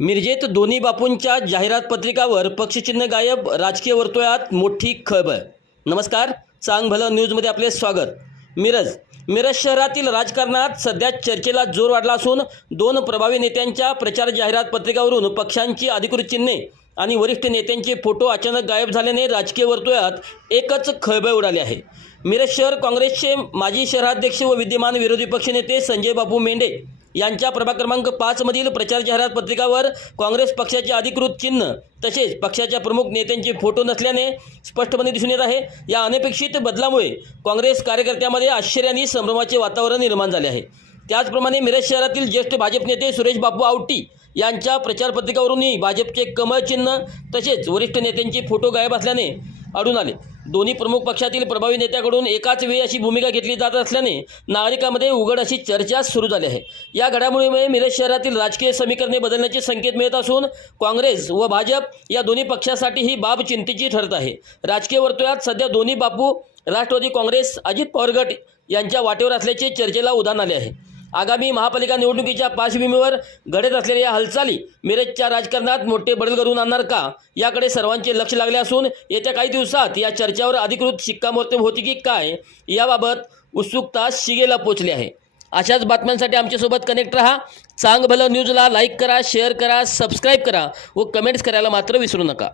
मिरजेत दोन्ही बापूंच्या जाहिरात पत्रिकावर पक्षचिन्ह गायब राजकीय वर्तुळात मोठी खळबळ. नमस्कार चांग भलं न्यूजमध्ये आपले स्वागत. मिरज. मिरज शहरातील राजकारणात सध्या चर्चेला जोर वाढला असून दोन प्रभावी नेत्यांच्या प्रचार जाहिरात पत्रिकावरून पक्षांची अधिकृत चिन्हे आणि वरिष्ठ नेत्यांचे फोटो अचानक गायब झाल्याने राजकीय वर्तुळात एकच खळबळ उडाली आहे. मिरज शहर काँग्रेसचे माजी शहराध्यक्ष व विद्यमान विरोधी पक्षनेते संजय बापू मेंढे यांच्या प्रभाग क्रमांक पाचमधील प्रचार जाहिरात पत्रिकावर काँग्रेस पक्षाचे अधिकृत चिन्ह तसेच पक्षाच्या प्रमुख नेत्यांचे फोटो नसल्याने स्पष्टपणे दिसून येत आहे. या अनपेक्षित बदलामुळे काँग्रेस कार्यकर्त्यामध्ये आश्चर्य आणि संभ्रमाचे वातावरण निर्माण झाले आहे. त्याचप्रमाणे मिरज शहरातील ज्येष्ठ भाजप नेते सुरेश बापू आवटी यांच्या प्रचारपत्रिकावरूनही भाजपचे कमळ चिन्ह तसेच वरिष्ठ नेत्यांचे फोटो गायब असल्याने आढळून आले. दोन्ही प्रमुख पक्षातील प्रभावी नेत्याकडून एकाच वेळी अशी भूमिका घेतली जात असल्याने नागरिकांमध्ये उघड अशी चर्चा सुरू झाली आहे. या घडामोडीमुळे मिरज शहरातील राजकीय समीकरणे बदलण्याचे संकेत मिळत असून काँग्रेस व भाजप या दोन्ही पक्षासाठी ही बाब चिंतेची ठरत आहे. राजकीय वर्तुळात सध्या दोन्ही बापू राष्ट्रवादी काँग्रेस अजित पवार गट यांच्या वाटेवर असल्याचे चर्चेला उधाण आले आहे. आगामी महापालिका निवडणुकीच्या पार्श्वभूमीवर घडत असलेल्या या हालचाली मिरजच्या राजकारणात मोठे बदल घडवून आणणार का? याकडे सर्वांचे लक्ष लागले असून येत्या काही दिवसात या चर्चेवर अधिकृत शिक्कामोर्तब होती की काय? याबाबत उत्सुकता शिगेला पोचली आहे. अशाच बातम्यांसाठी आमच्यासोबत कनेक्ट रहा. चांग भलं न्यूजला लाईक करा शेअर करा सबस्क्राईब करा व कमेंट्स करायला मात्र विसरू नका.